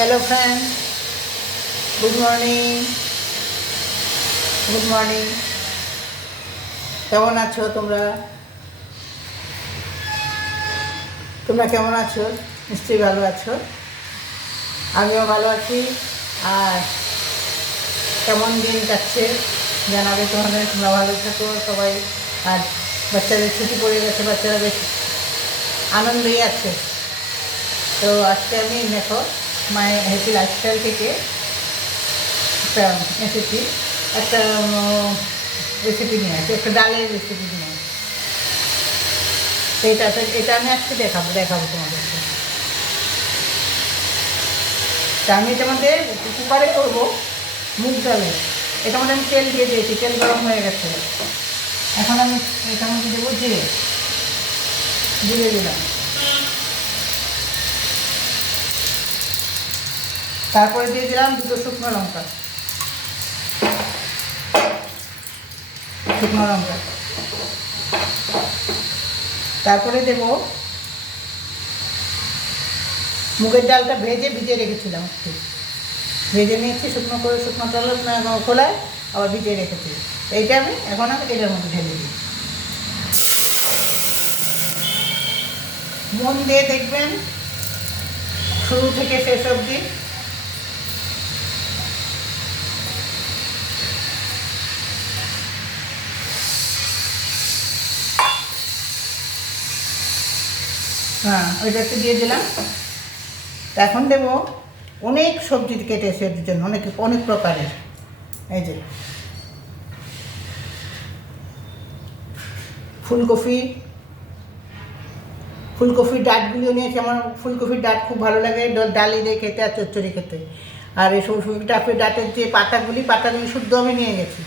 Hello friend, good morning. Good morning. কেমন আছো তোমরা? তোমরা কেমন আছো? নিশ্চয়ই ভালো আছো। আমিও ভালো আছি। আর কেমন দিন কাটছে জানাবে তোমাদের। তোমরা ভালো থাকো সবাই। আর বাচ্চাদের ছুটি পড়ে গেছে, বাচ্চারা বেশ আনন্দেই আছে। তো আজকে আমি দেখো মায়ের হ্যাপি লাইফস্টাইল থেকে একটা এসেছি, একটা রেসিপি নিয়ে আছে, একটা ডালের রেসিপি নিয়ে। তো এটা আমি আজকে দেখাবো তোমাদেরকে। তা আমি এটার মধ্যে কুকারে করবো মুগ ডালের। এটার মধ্যে আমি তেল দিয়ে দিয়েছি, তেল গরম হয়ে গেছে। এখন আমি এটার মধ্যে দেবো জিরে দিলাম। তারপরে দিয়ে দিলাম দুটো শুকনো লঙ্কা। তারপরে দেব মুগের ডালটা ভিজিয়ে রেখেছিলাম, একটু ভেজে নিয়েছি শুকনো খোলায়, আবার ভিজিয়ে রেখেছি। এইটা আমি এখন এটার মধ্যে ঢেলে দিই। মন দিয়ে দেখবেন শুরু থেকে শেষ অবধি। হ্যাঁ, ওইটা একটু দিয়ে দিলাম। এখন দেবো অনেক সবজি কেটেছে এর জন্য, অনেক প্রকারের। এই যে ফুলকপির ডাঁটগুলিও নিয়েছি। আমার ফুলকপির ডাঁট খুব ভালো লাগে, ডালি দিয়ে খেতে আর চচ্চড়ি খেতে। আর এই ফুলকপির ডাঁটের যে পাতাগুলি শুদ্ধ আমি নিয়ে গেছি,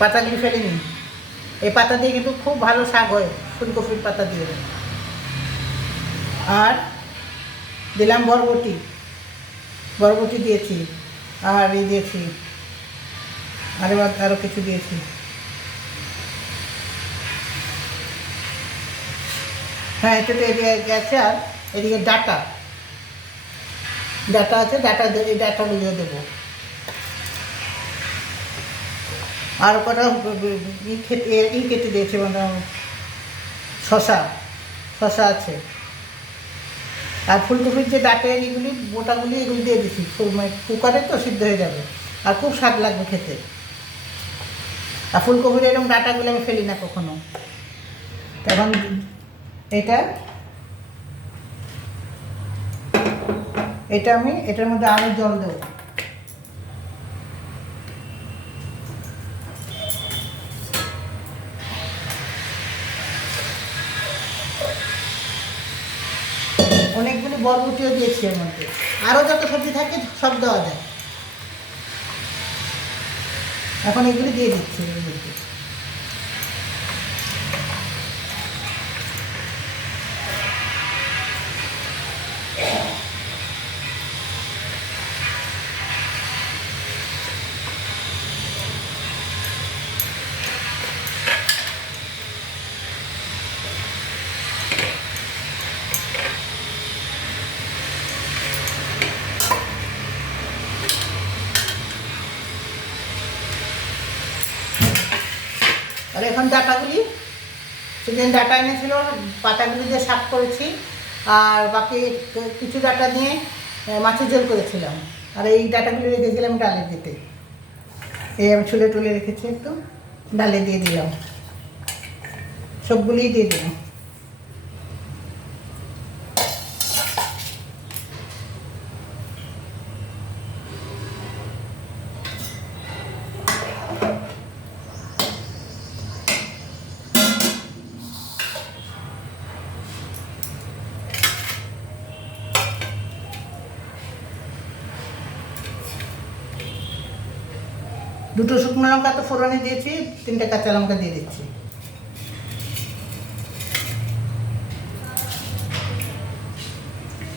পাতাগুলি ফেলিনি। এই পাতা দিয়ে কিন্তু খুব ভালো শাক হয়, ফুলকপির পাতা দিয়ে। আর দিলাম বরবটি দিয়েছি, আর এই দিয়েছি, আরও কিছু দিয়েছি। হ্যাঁ, এটা তো এদিকে গেছে। আর এদিকে ডাটা আছে, এই ডাটাগুলো দেবো। আর কটা কেটে দিয়েছি, মানে শশা আছে। আর ফুলকপির যে ডাটের বোটাগুলি এগুলি দিয়ে দিচ্ছি, কুকারে তো সিদ্ধ হয়ে যাবে, আর খুব স্বাদ লাগবে খেতে। আর ফুলকপির এরকম ডাটাগুলো আমি ফেলি না কখনো। এখন আমি এটার মধ্যে আরও জল দেবো। অনেকগুলি বরবটিও দিয়েছি এর মধ্যে, আরও যত সবজি থাকে সব দেওয়া যায়। এখন এগুলি দিয়ে দিচ্ছি এর মধ্যে। আর এখন সেদিন ডাটা এনেছিল, পাতাগুলি দিয়ে শাক করেছি। আর বাকি কিছু ডাটা দিয়ে মাছের ঝোল করেছিলাম। আর এই ডাটাগুলি রেখেছিলাম ডালে দিতে। এই আমি টুলে রেখেছি, একটু ডালে দিয়ে দিলাম, সবগুলিই দিয়ে দিলাম। দুটো শুকনো লঙ্কা তো ফোড়নে দিয়েছি, 3টে কাঁচা লঙ্কা দিয়ে দিচ্ছি।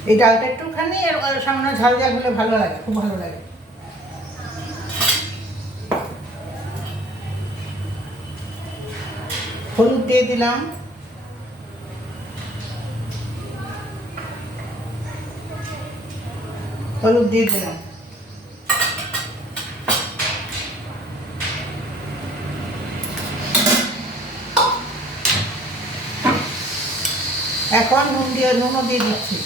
এই ডালটা একটুখানি আর সামনে ঝাল হলে ভালো লাগে, খুব ভালো লাগে। হলুদ দিয়ে দিলাম, হলুদ দিয়ে দিলাম। এখন নুনও দিয়ে দিচ্ছি।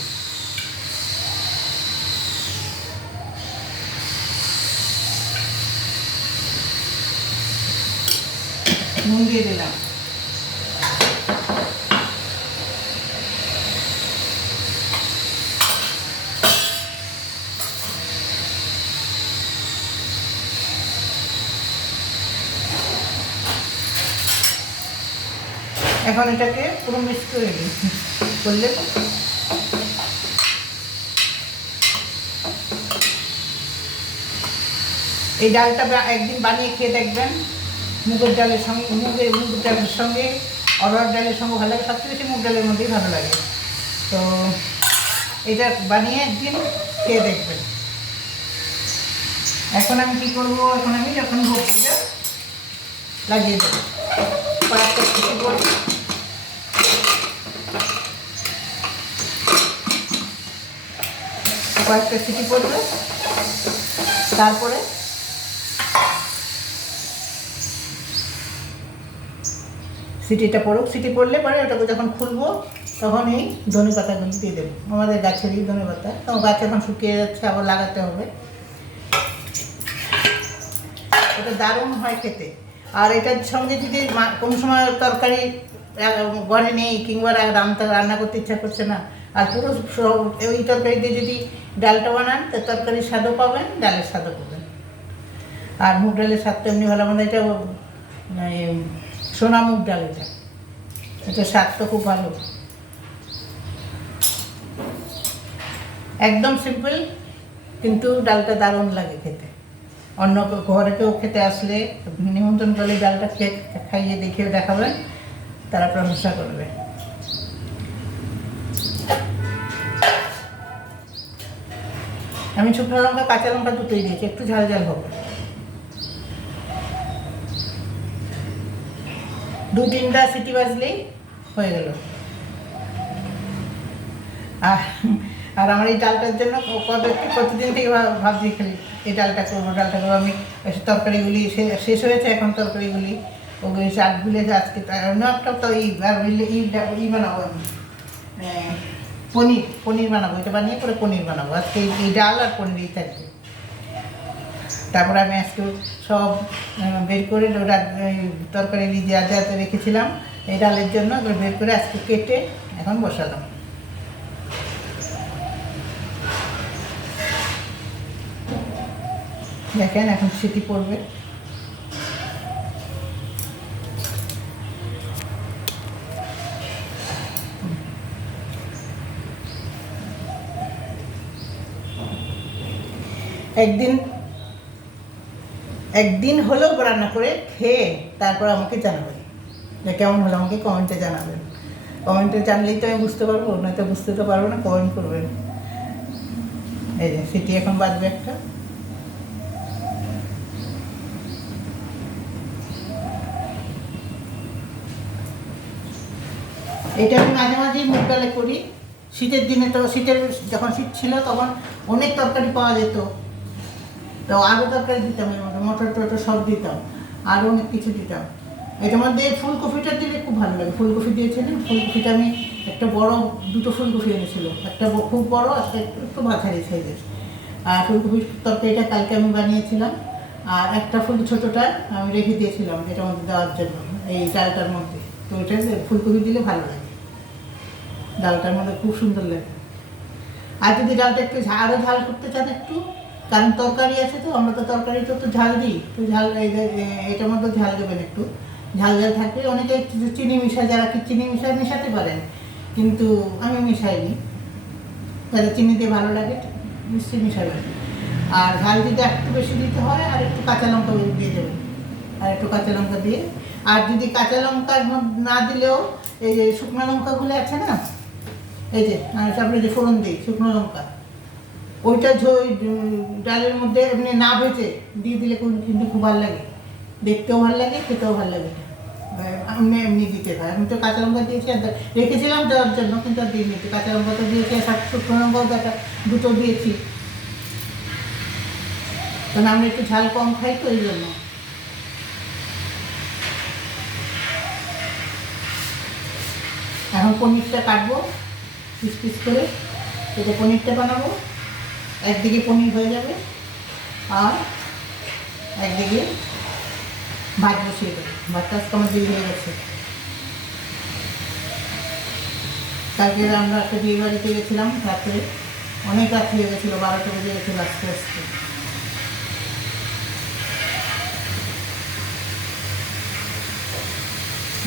নুন দিয়ে দিলাম। এখন এটাকে পুরো মিক্স করে দিই করলে এই ডালটা একদিন বানিয়ে খেয়ে দেখবেন। মুগের ডালের সঙ্গে মুগের ডালের সঙ্গে অরহর ডালের সঙ্গে ভালো লাগে, সবচেয়ে বেশি মুগ ডালের মধ্যেই ভালো লাগে। তো এটা বানিয়ে একদিন খেয়ে দেখবেন। এখন আমি কী করবো, যখন ভর্তিটা লাগিয়ে দেবো, কয়েকটা সিটি পড়বে, তারপরে সিটিটা পড়ুক। সিটি পড়লে পরে ওটাকে যখন খুলবো তখন এই ধনে পাতাগুলো দিয়ে দেবো। আমাদের গাছেরই ধনে পাতা, তো গাছ এখন শুকিয়ে যাচ্ছে, আবার লাগাতে হবে। এটা দারুণ হয় খেতে। আর এটার সঙ্গে যদি কোনো সময় তরকারি ঘরে নেই কিংবা রান্না করতে ইচ্ছা করছে না, আর পুরো ওই তরকারি দিয়ে যদি ডালটা বানান, তো তরকারির স্বাদও পাবেন, ডালের স্বাদও পাবেন। আর মুগ ডালের স্বাদটা এমনি ভালো। আমাদের এটা সোনা মুগ ডাল, এটা স্বাদ তো খুব ভালো। একদম সিম্পল, কিন্তু ডালটা দারুণ লাগে খেতে। অন্য ঘরে কেউ খেতে আসলে নিমন্ত্রণ করলে ডালটা খাইয়ে দেখাবেন, তারা প্রশংসা করবে। আমি শুকনো লঙ্কা কাঁচা লঙ্কা দুটোই দিয়েছি, একটু ঝাল ঝাল হবে। 2-3টা সিটি বাজলেই হয়ে গেল। আর আমার এই ডালটার জন্য প্রতিদিন থেকে ভাবছি খালি এই ডালটা করবো। আমি তরকারিগুলি শেষ হয়েছে, এখন তরকারিগুলি ওগুলি শাকগুলি আজকে একটা তো ই বানাবো আমি, পনির বানাবো। এটা বানিয়ে পরে পনির বানাবো। আজকে এই ডাল আর পনিরই থাকবে। তারপরে আমি আজকে সব বের করে তরকারি যা যা রেখেছিলাম এই ডালের জন্য বের করে আজকে কেটে এখন বসালাম। দেখেন এখন সিটি পড়বে। একদিন হলেও রান্না করে খেয়ে তারপর আমাকে জানাবেন যে কেমন হলো। আমাকে কমেন্টে জানাবেন। কমেন্টে জানলেই তো আমি বুঝতে পারবো, নয়তো বুঝতে তো পারবো না। কমেন্ট করবেন। এই যে সিটি এখন বাজবে একটা। এটা আমি মাঝে মাঝেই মুগ ডালে করি। শীতের দিনে তো যখন শীত ছিল তখন অনেক তরকারি পাওয়া যেত, তো আরও তরকারি দিতাম, এর মধ্যে মটর টটর সব দিতাম, আরও অনেক কিছু দিতাম। এটার মধ্যে ফুলকপিটা দিলে খুব ভালো লাগে। ফুলকপি দিয়েছিলেন, ফুলকপিটা আমি একটা দুটো ফুলকপি এনেছিল, একটা খুব বড়, একটা একটু মাঝারি সাইজের। আর ফুলকপির তরকারিটা কালকে আমি বানিয়েছিলাম। আর একটা ছোটোটা আমি রেখে দিয়েছিলাম এটার মধ্যে দেওয়ার জন্য, এই ডালটার মধ্যে। তো ওইটা ফুলকপি দিলে ভালো লাগে, ডালটার মধ্যে খুব সুন্দর লাগে। আর যদি ডালটা একটু আরও ঝাল করতে চান একটু, কারণ তরকারি আছে, তো আমরা তো তরকারি তো ঝাল দিই, তো ঝাল এটার মধ্যে ঝাল দেবেন একটু। ঝাল থাকলে অনেকে চিনি মিশায়, যারা কি চিনি মিশাতে পারেন, কিন্তু আমি মিশাইনি। যাদের চিনি দিয়ে ভালো লাগে মিষ্টি মিশাবেন। আর ঝাল যদি একটু বেশি দিতে হয় আর একটু কাঁচা লঙ্কা দিয়ে দেবেন, আর একটু কাঁচা লঙ্কা দিয়ে। আর যদি কাঁচা লঙ্কা না দিলেও এই যে শুকনো লঙ্কাগুলো আছে না, এই যে আমরা যে ফোড়ন দিই শুকনো লঙ্কা, ওইটা ডালের মধ্যে এমনি না ভেজে দিয়ে দিলে কিন্তু খুব ভালো লাগে, দেখতেও ভালো লাগে, খেতেও ভালো লাগে। এমনি দিতে হয়। আমি তো কাঁচা লঙ্কা দিয়েছি, রেখেছিলাম দেওয়ার জন্য, কিন্তু আর দিইনি। কাঁচা লঙ্কা তো দিয়েছি, আর শুকনো লঙ্কাও দুটো দিয়েছি। কারণ আমরা একটু ঝাল কম খাই তো, এই জন্য। এখন পনিরটা কাটবো পিস পিস করে, এটা পনিরটা বানাবো। একদিকে পনির হয়ে যাবে আর একদিকে ভাত বসিয়ে দেবো। ভাতটা আজকে আমার দেরি হয়ে গেছে। কালকে আমরা একটা বিয়ে বাড়িতে গেছিলাম রাত্রে, অনেক রাত্রি হয়ে গেছিলো, 12টা বেজে গেছিলো আস্তে আস্তে।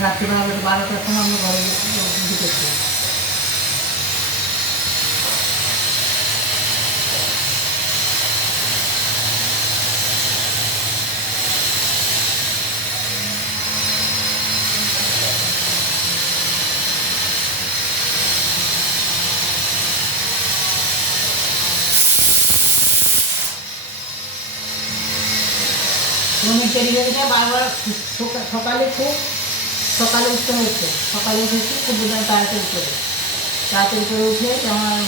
রাত্রিবেলা 12টার সময় আমরা ঘরে ঢুকেছি। দেরি হয়ে গেছে, বারবার সকালে উঠতে হয়েছে। সকালে উঠেছি খুব তাড়াতাড়ি করে উঠে আমার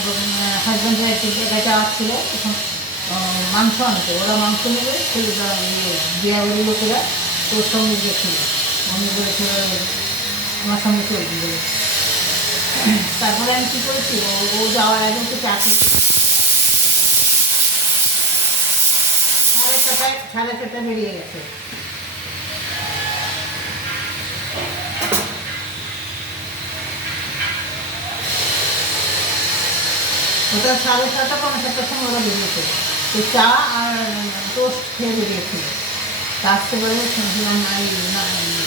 হাজব্যান্ডের একটু জায়গাটা আসছিলো, তখন মাংস আনতে, ওরা মাংস নেবে, সেই বিয়াবাড়ির লোকেরা তোর সঙ্গে গেছিলো, মনে করেছিল আমার সঙ্গে চলবে বলে। তারপরে আমি কী করেছি, ও যাওয়ার আগে একটু সাড়ে ছটায় বেরিয়ে গেছে। ওটা 6:30 7টার সময় ওরা বেরিয়েছে, তো চা আর টোস্ট খেয়ে বেরিয়েছিল। আসতে পারে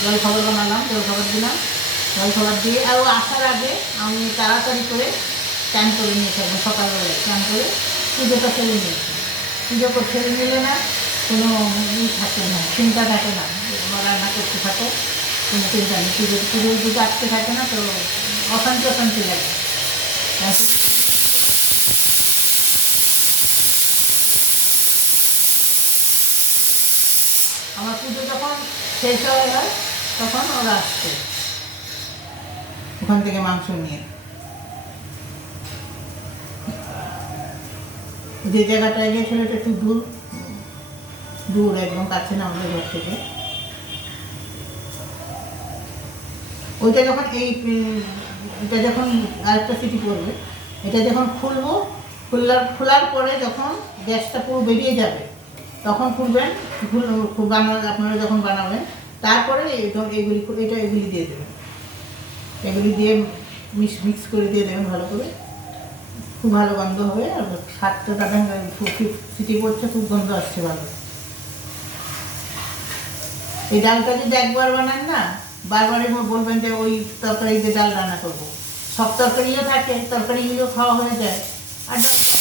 জলখাবার বানালাম, জলখাবার দিলাম, জলখাবার দিয়ে আর ও আসার আগে আমি তাড়াতাড়ি করে স্নান করে নিয়েছিলাম। সকালবেলায় স্নান করে পুজোটা সেরে নিয়েছি। পুজো সেরে নিলে না কোনো থাকে না, চিন্তা থাকে না, রান্না করতে থাকে, কোনো চিন্তা নেই। পুজোর দিকে আটকে থাকে না, তো অশান্তি লাগে। আমার পুজো যখন শেষ হয়ে যায় তখন ওরা আসছে ওখান থেকে মাংস নিয়ে। যে জায়গাটায় গিয়েছিল এটা একটু দূর, একদম কাছে না আমাদের ঘর থেকে। ওইটা যখন এটা যখন আরেকটা সিটি পড়বে, এটা যখন খোলার পরে যখন গ্যাসটা পুরো বেরিয়ে যাবে তখন খুলবেন। আপনারা যখন বানাবেন তারপরে এগুলি দিয়ে দেবেন, এগুলি দিয়ে মিক্স করে দিয়ে দেবেন ভালো করে, খুব ভালো গন্ধ হবে। আর স্বাদটা তাদের সিটি পড়ছে, খুব গন্ধ আসছে ভালো। এই ডালটা যদি একবার বানান না, বারবারই বলবেন যে ওই তরকারিতে ডাল রান্না করবো। সব তরকারিও থাকে, তরকারিগুলো খাওয়া হয়ে যায়, আর ডালটা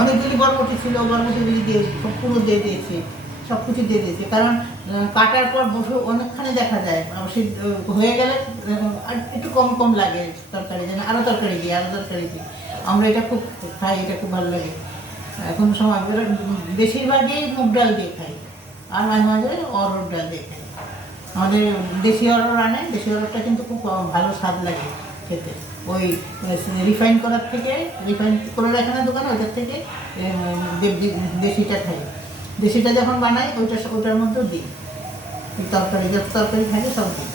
অনেকগুলি বরবটি ছিল, বরবটিগুলি দিয়ে পুরো দিয়ে দিয়েছি, সব কিছু দিয়ে দিয়েছি। কারণ কাটার পর বসে অনেকখানি দেখা যায়, সে হয়ে গেলে আর একটু কম লাগে তরকারি, যেন আরও তরকারি দিই। আমরা এটা খুব খাই, এটা খুব ভালো লাগে। এখন সময় বেশিরভাগই মুগ ডাল দিয়ে খাই, আর মাঝে মাঝে অরহর ডাল দিয়ে খাই। আমাদের দেশি অরহর আনে, দেশি অরহরটা কিন্তু খুব ভালো স্বাদ লাগে খেতে। ওই রিফাইন করার থেকে, রিফাইন করে রাখে না দোকানে, ওইটার থেকে দেশিটা খাই। দেশিটা যখন বানাই ওটার মধ্যেও দিই, তরকারি যত তরকারি থাকে সব দিই।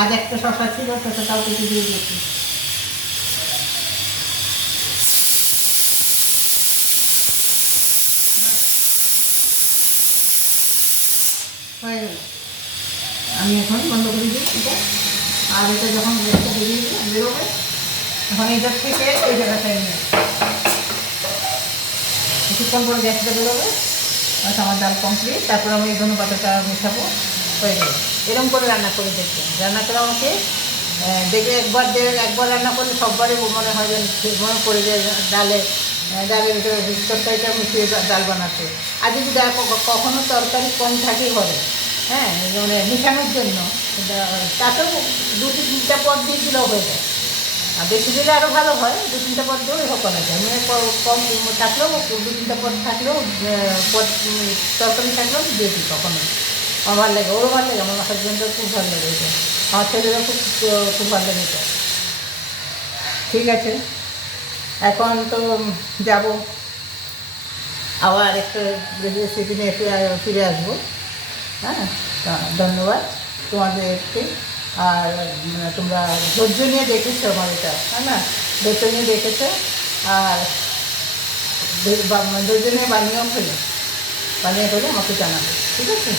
আজ একটা শশা ছিল, শশাটাও কেটে দিয়ে দিয়েছি। হয়ে গেল, আমি এখন বন্ধ করে দিই এটা। আর এটা যখন গ্যাসটা বেরোবে তখন এটার থেকে এই জায়গাটায় নিয়ে কিছুক্ষণ পরে গ্যাসটা বেরোবে, আমার ডাল কমপ্লিট। তারপর আমি এই জন্য বাটাটা মেশাবো, হয়ে যাবে। এরকম করে রান্না করে দেখবেন, রান্না করে আমাকে দেখবে। একবার রান্না করলে সববারই মনে হয় যে মনে পড়ে যায় ডালের তরকারিটা মিশিয়ে ডাল বানাতে। আর যদি কখনো তরকারি কম থাকে ঘরে, হ্যাঁ, মানে মেশানোর জন্য, তাতেও 2-3টা পদ দিয়ে দিলেও হয়ে যায়। আর বেশি দিলে আরও ভালো হয়, 2-3টা পদ দিয়েও এভাবে করা যায়। মানে কম থাকলেও 2-3টা পদ থাকলেও পদ তরকারি থাকলেও দিয়ে দিই কখনো। আমার ভালো লাগে, ওরও ভালো লাগে, আমার হাজব্যান্ডের খুব ভালো লাগে এটা, আমার ছেলেরও খুব খুব ভালো লাগে এটা। ঠিক আছে, এখন তো যাব, আবার একটা রেসিপি নিয়ে ফিরে আসবো। হ্যাঁ, ধন্যবাদ তোমাদেরকে। আর তোমরা ধৈর্য নিয়ে দেখেছো আমার এটা, হ্যাঁ না, ধৈর্য নিয়ে দেখেছো। আর ধৈর্য নিয়ে বানিয়ে ফেলে আমাকে জানাবে, ঠিক আছে।